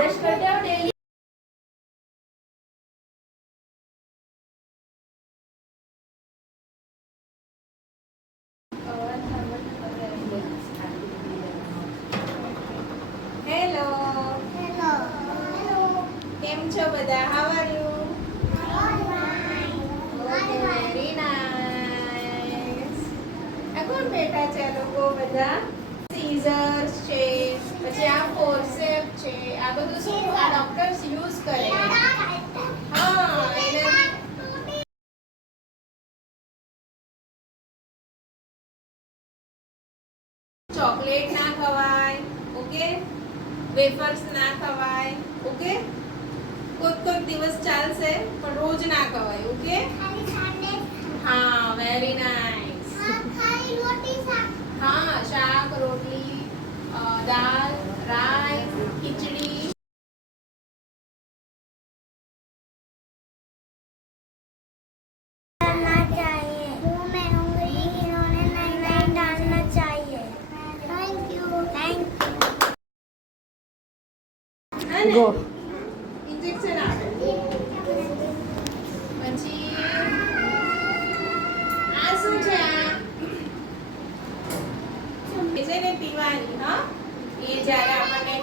Brush करते हो daily? Hello hello. કેમ છો બધા? How are you? Very nice. આ કોણ બેઠા છે આ લોકો બધા? સીઝર્સ છે, પછી આ ફોર્સેપ છે, આ બધું શું આ ડોક્ટર્સ યુઝ કરે? હા, એને ચોકલેટ ના ખવાય, ઓકે? વેફર્સ ના ખવાય, ઓકે? કોઈક દિવસ ચાલશે પણ રોજ ના ખવાય, ઓકે? હા, વેરી નાઇસ. હા, શાક, રોટલી, દાળ, રાઈસ, ખીચડી. डालना चाहिए मुंह में उंगली खिलौने नहीं डालना चाहिए थैंक यू હે ને? ગો ઇન્જેક્શન આપે. પછી આ શું છે? આ એ છે ને પીવાની, હા? એ જ્યારે આપણને